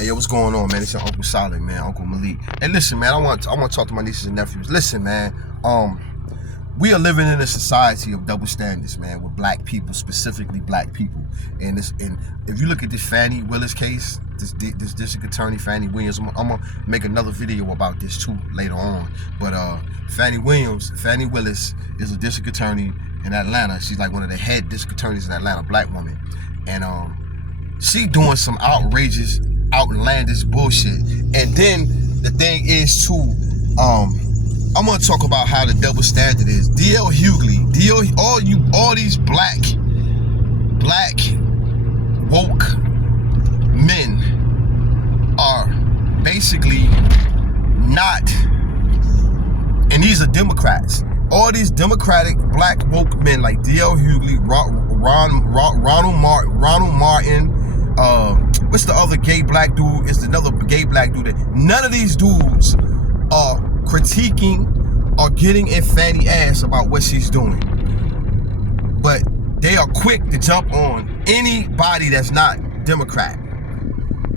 Hey, yo, what's going on, man? It's your Uncle Solid, man, Uncle Malik. Hey, listen, man, I want to talk to my nieces and nephews. Listen, man, we are living in a society of double standards, man, with black people, specifically black people. And if you look at this FANNI Wills case, this district attorney, FANNI Williams, I'm gonna make another video about this too later on. But FANNI Wills is a district attorney in Atlanta. She's like one of the head district attorneys in Atlanta, black woman. And she doing some outrageous, outlandish bullshit. And then the thing is too, I'm gonna talk about how the double standard is. D.L. Hughley, all these black woke men are basically not, and these are Democrats. All these Democratic black woke men like D.L. Hughley, Ronald Martin, what's the other gay black dude? It's another gay black dude. None of these dudes are critiquing or getting in FANNI ass about what she's doing. But they are quick to jump on anybody that's not Democrat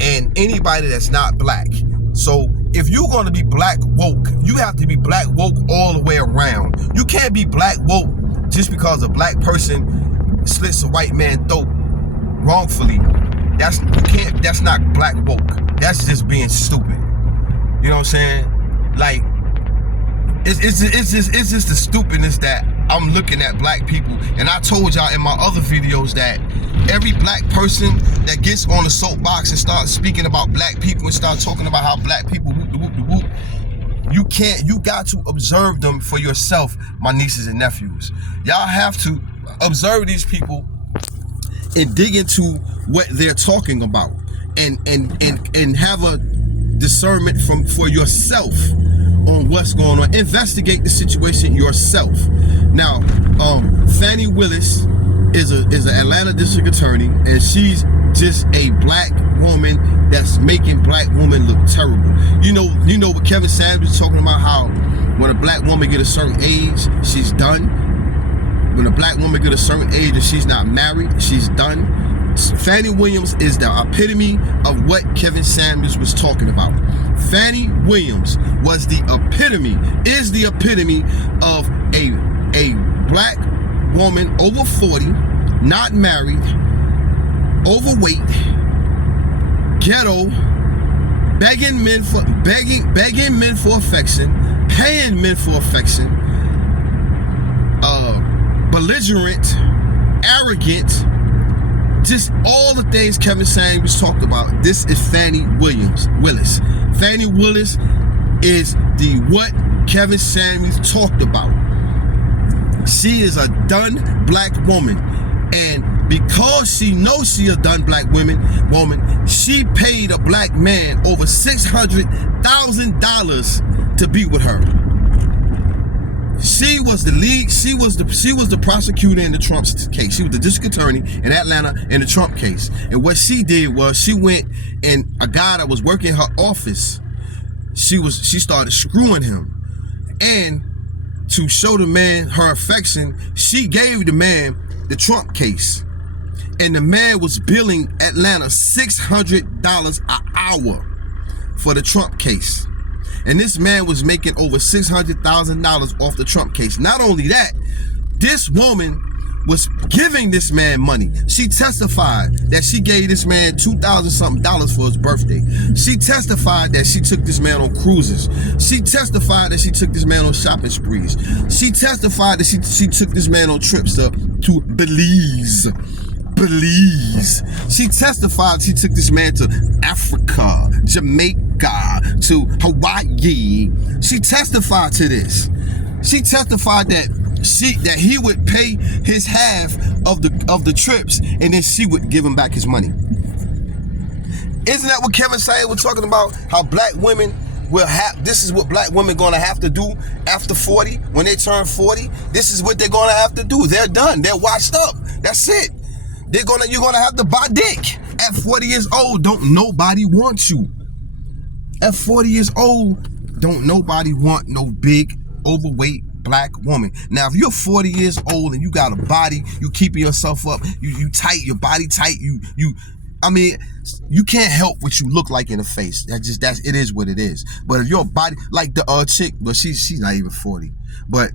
and anybody that's not black. So if you're going to be black woke, you have to be black woke all the way around. You can't be black woke just because a black person slits a white man's throat wrongfully. That's not black woke. That's just being stupid. You know what I'm saying? Like, it's just the stupidness that I'm looking at black people. And I told y'all in my other videos that every black person that gets on the soapbox and starts speaking about black people and start talking about how black people whoop, you got to observe them for yourself, my nieces and nephews. Y'all have to observe these people and dig into what they're talking about and have a discernment for yourself on what's going on. Investigate the situation yourself. Now, FANNI Wills is an Atlanta district attorney, and she's just a black woman that's making black women look terrible. You know what Kevin Samuels is talking about, how when a black woman get a certain age, she's done. When a black woman get a certain age and she's not married, she's done. FANNI Williams is the epitome of what Kevin Samuels was talking about. FANNI Williams is the epitome of a black woman over 40, not married, overweight, ghetto, begging men for affection, paying men for affection, belligerent, arrogant, just all the things Kevin Samuels talked about. This is FANNI Wills. FANNI Wills is what Kevin Samuels talked about. She is a done black woman, and because she knows she a done black woman, she paid a black man over $600,000 to be with her. She was the lead. She was the prosecutor in the Trump case. She was the district attorney in Atlanta in the Trump case. And what she did was she went, and a guy that was working in her office, she started screwing him. And to show the man her affection, she gave the man the Trump case. And the man was billing Atlanta $600 an hour for the Trump case. And this man was making over $600,000 off the Trump case. Not only that, this woman was giving this man money. She testified that she gave this man $2,000-something for his birthday. She testified that she took this man on cruises. She testified that she took this man on shopping sprees. She testified that she took this man on trips to Belize. She testified she took this man to Africa, Jamaica, to Hawaii. She testified to this. She testified that he would pay his half of the trips, and then she would give him back his money. Isn't that what Kevin Samuels was talking about? How black women will have, this is what black women gonna have to do after 40, when they turn 40. This is what they're gonna have to do. They're done. They're washed up. That's it. You're gonna have to buy dick. At 40 years old, don't nobody want you. At 40 years old, don't nobody want no big, overweight black woman. Now, if you're 40 years old and you got a body, you keeping yourself up, you tight, your body tight, you I mean, you can't help what you look like in the face. It is what it is. But if your body, like the chick, but she's not even 40. But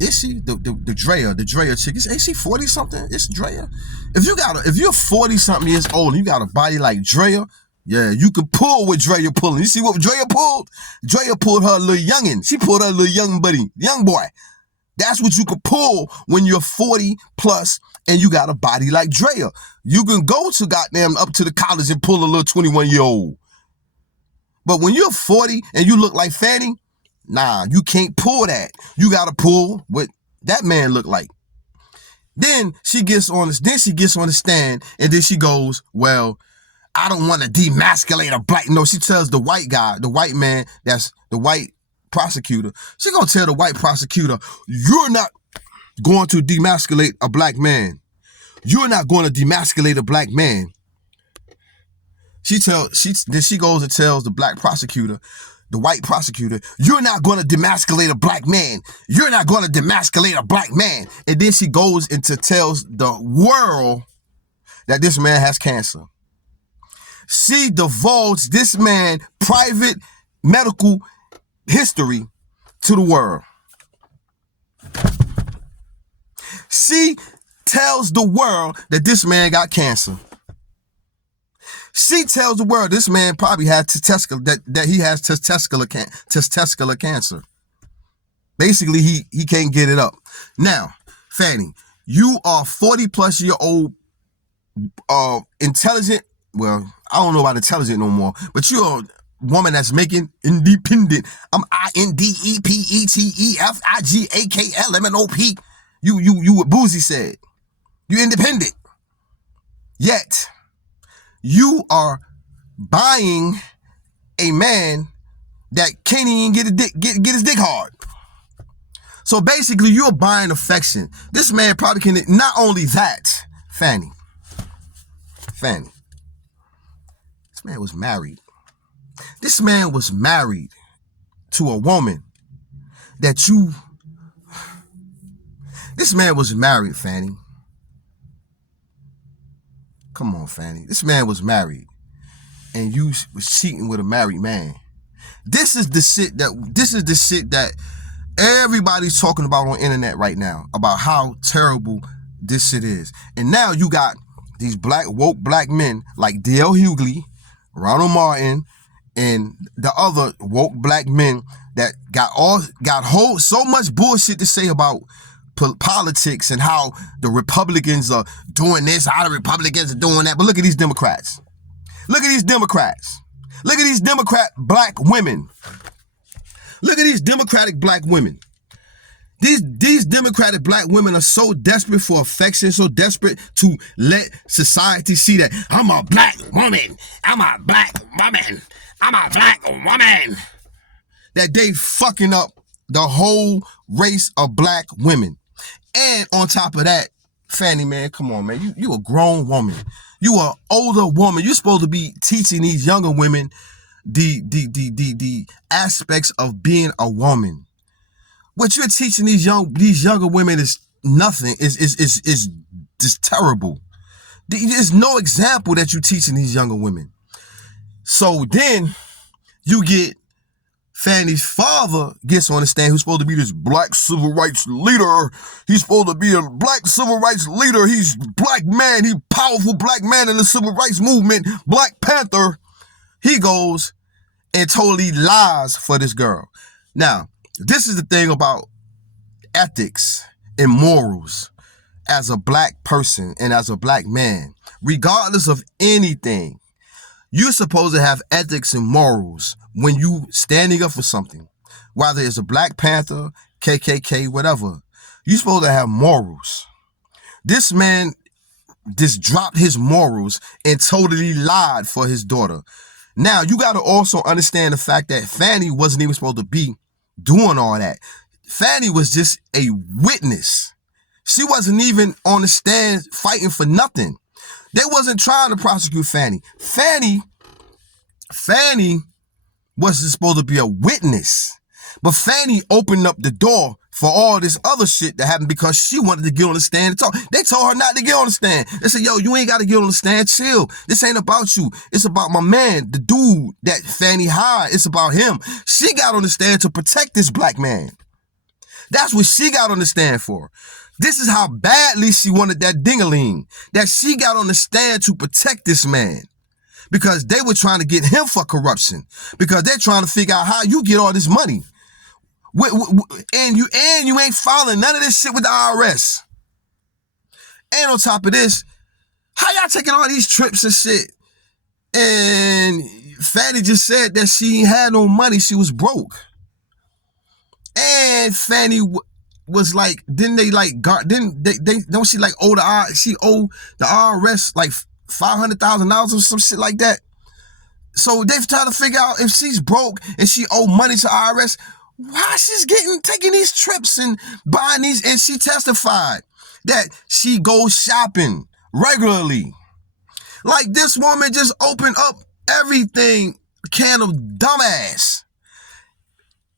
is she the Drea chick? Ain't she 40 something? It's Drea. If you're 40 something years old and you got a body like Drea, yeah, you can pull what Drea pulling. You see what Drea pulled? Drea pulled her little youngin. She pulled her little young boy. That's what you can pull when you're 40 plus and you got a body like Drea. You can go to goddamn up to the college and pull a little 21-year-old. But when you're 40 and you look like Fanny, nah, you can't pull that. You gotta pull what that man look like. Then she gets on the stand and then she goes, well, I don't want to demasculate a black. No, she tells the white guy, the white man, that's the white prosecutor. She gonna tell the white prosecutor, you're not going to demasculate a black man. You're not going to demasculate a black man. Then she goes and tells the black prosecutor, the white prosecutor, you're not going to demasculate a black man. You're not going to demasculate a black man. And then she goes and tells the world that this man has cancer. She divulged this man's private medical history to the world. She tells the world that this man got cancer. She tells the world this man probably had that he has testicular cancer. Basically, he can't get it up. Now, Fanny, you are 40 plus year old, intelligent. Well, I don't know about intelligent no more, but you're a woman that's making independent. I'm INDEPETEFIGAKLMNOP. You what Boozy said. You independent. Yet, you are buying a man that can't even get his dick hard. So basically, you're buying affection. This man probably can. Not only that, Fanny. This man was married. This man was married to a woman that you. This man was married, Fanny. Come on, Fanny. This man was married, and you was cheating with a married man. This is the shit that everybody's talking about on the internet right now, about how terrible this shit is. And now you got these woke black men like D.L. Hughley, Ronald Martin, and the other woke black men that got so much bullshit to say about politics and how the Republicans are doing this, how the Republicans are doing that. But look at these Democrats. Look at these Democrats. Look at these Democrat black women. Look at these Democratic black women. These Democratic black women are so desperate for affection, so desperate to let society see that I'm a black woman. I'm a black woman. I'm a black woman. That they fucking up the whole race of black women. And on top of that, Fanny, man, come on, man. You a grown woman. You are an older woman. You're supposed to be teaching these younger women the aspects of being a woman. What you're teaching these younger women is nothing. Is just terrible. There's no example that you're teaching these younger women. So then you get Fanny's father gets on the stand, who's supposed to be this black civil rights leader. He's supposed to be a black civil rights leader. He's black man. He's powerful black man in the civil rights movement. Black Panther. He goes and totally lies for this girl. Now, this is the thing about ethics and morals as a black person and as a black man. Regardless of anything, you're supposed to have ethics and morals when you standing up for something. Whether it's a Black Panther, KKK, whatever. You're supposed to have morals. This man just dropped his morals and totally lied for his daughter. Now, you got to also understand the fact that Fanny wasn't even supposed to be doing all that. Fanny was just a witness. She wasn't even on the stand fighting for nothing. They wasn't trying to prosecute Fanny. Fanny was supposed to be a witness. But Fanny opened up the door for all this other shit that happened because she wanted to get on the stand and talk. They told her not to get on the stand. They said, yo, you ain't got to get on the stand. Chill. This ain't about you. It's about my man, the dude that Fanny hired. It's about him. She got on the stand to protect this black man. That's what she got on the stand for. This is how badly she wanted that ding-a-ling, that she got on the stand to protect this man. Because they were trying to get him for corruption. Because they're trying to figure out how you get all this money. And you ain't filing none of this shit with the IRS. And on top of this, how y'all taking all these trips and shit? And Fanny just said that she ain't had no money. She was broke. And Fanny was like, don't she like owe the IRS like $500,000 or some shit like that. So they've tried to figure out if she's broke and she owe money to IRS, why she's taking these trips and buying these. And she testified that she goes shopping regularly. Like this woman just opened up everything, can of dumbass.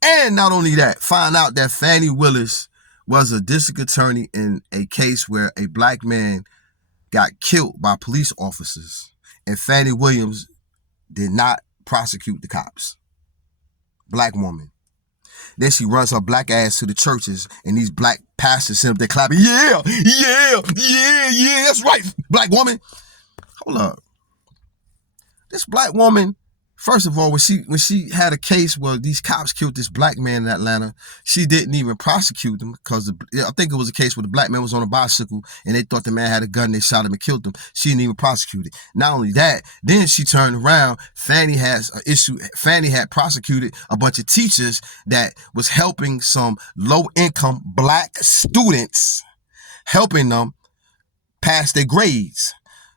And not only that, find out that Fannie Willis was a district attorney in a case where a black man got killed by police officers, and Fannie Williams did not prosecute the cops. Black woman. Then she runs her black ass to the churches, and these black pastors sit up there clapping, yeah, that's right, black woman. Hold up. This black woman, first of all, when she had a case where these cops killed this black man in Atlanta, she didn't even prosecute them because I think it was a case where the black man was on a bicycle and they thought the man had a gun. They shot him and killed him. She didn't even prosecute it. Not only that, then she turned around. Fanny had prosecuted a bunch of teachers that was helping some low-income black students, helping them pass their grades.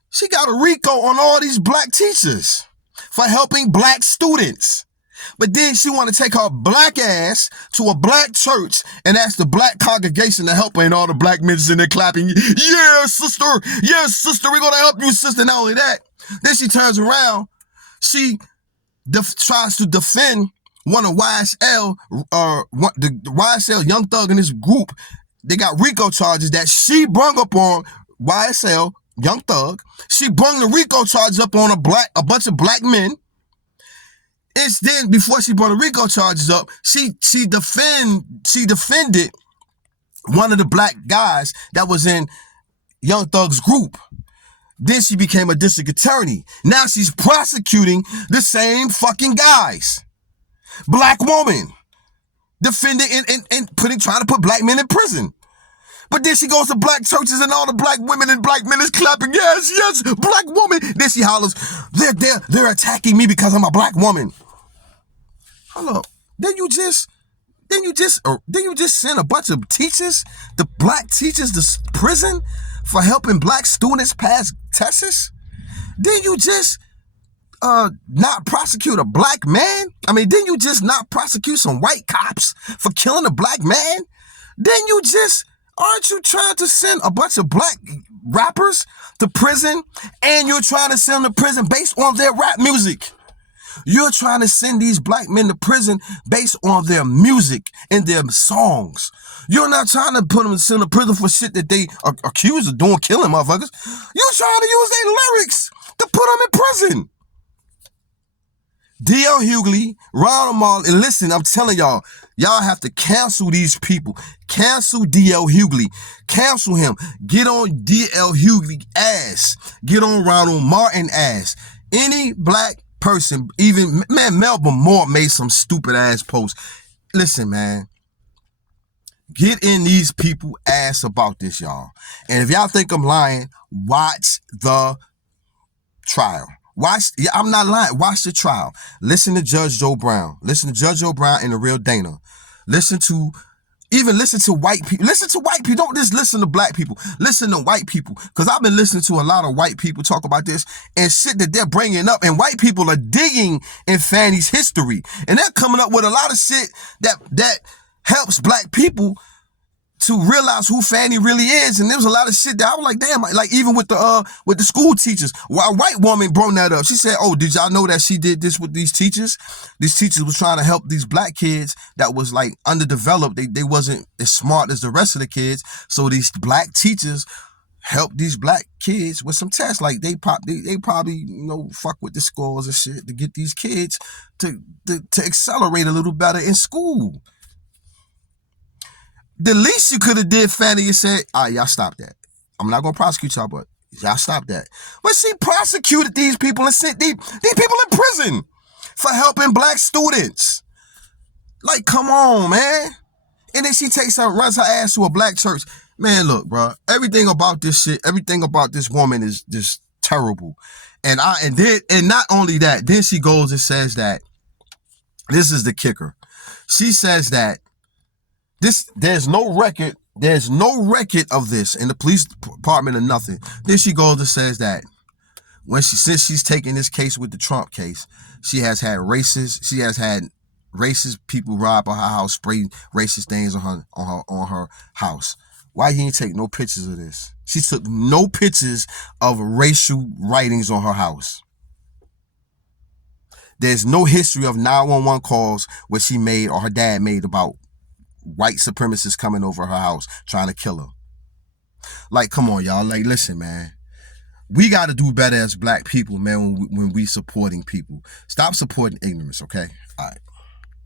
She got a RICO on all these black teachers for helping black students. But then she want to take her black ass to a black church and ask the black congregation to help her, and all the black men in there clapping, yeah, sister, we're going to help you, sister. Not only that, then she turns around, she tries to defend one of YSL, the YSL Young Thug in this group. They got RICO charges that she brung up on YSL Young Thug. She brung the RICO charges up on a bunch of black men. It's then, before she brought the RICO charges up, she defended one of the black guys that was in Young Thug's group. Then she became a district attorney. Now she's prosecuting the same fucking guys. Black woman defending and trying to put black men in prison. But then she goes to black churches and all the black women and black men is clapping. Yes, black woman. Then she hollers, they're attacking me because I'm a black woman. Hold up. Then you just send a bunch of teachers, the black teachers, to prison for helping black students pass tests? Then you just not prosecute a black man? Then you just not prosecute some white cops for killing a black man? Then aren't you trying to send a bunch of black rappers to prison, and you're trying to send them to prison based on their rap music? You're trying to send these black men to prison based on their music and their songs. You're not trying to send them to prison for shit that they are accused of doing, killing motherfuckers. You're trying to use their lyrics to put them in prison. D.L. Hughley, Ron Amal, and listen, I'm telling y'all have to cancel these people. Cancel D.L. Hughley. Cancel him. Get on D.L. Hughley ass. Get on Ronald Martin ass. Any black person, even, man, Melba Moore made some stupid ass posts. Listen, man. Get in these people ass about this, y'all. And if y'all think I'm lying, watch the trial. I'm not lying. Watch the trial. Listen to Judge Joe Brown. Listen to Judge Joe Brown and the real Dana. Listen to white people. Listen to white people. Don't just listen to black people. Listen to white people. Because I've been listening to a lot of white people talk about this and shit that they're bringing up. And white people are digging in Fanny's history. And they're coming up with a lot of shit that helps black people to realize who Fanny really is. And there was a lot of shit that I was like, damn, like even with the school teachers. Well, a white woman brought that up. She said, oh, did y'all know that she did this with these teachers? These teachers was trying to help these black kids that was like underdeveloped. They wasn't as smart as the rest of the kids. So these black teachers help these black kids with some tests. Like they probably, fuck with the scores and shit to get these kids to accelerate a little better in school. The least you could have did, Fanny, is said, all right, y'all stop that. I'm not going to prosecute y'all, but y'all stop that. But she prosecuted these people and sent these people in prison for helping black students. Like, come on, man. And then she runs her ass to a black church. Man, look, bro, everything about this shit, everything about this woman is just terrible. And not only that, then she goes and says that, this is the kicker. She says that there's no record of this in the police department or nothing. Then she goes and says that since she's taking this case with the Trump case, she has had racist people rob her house, spray racist things on her house. Why he ain't take no pictures of this? She took no pictures of racial writings on her house. There's no history of 911 calls where she made or her dad made about white supremacists coming over her house trying to kill her. Like, come on, y'all. Like, listen, man. We got to do better as black people, man, when we supporting people. Stop supporting ignorance, okay? All right.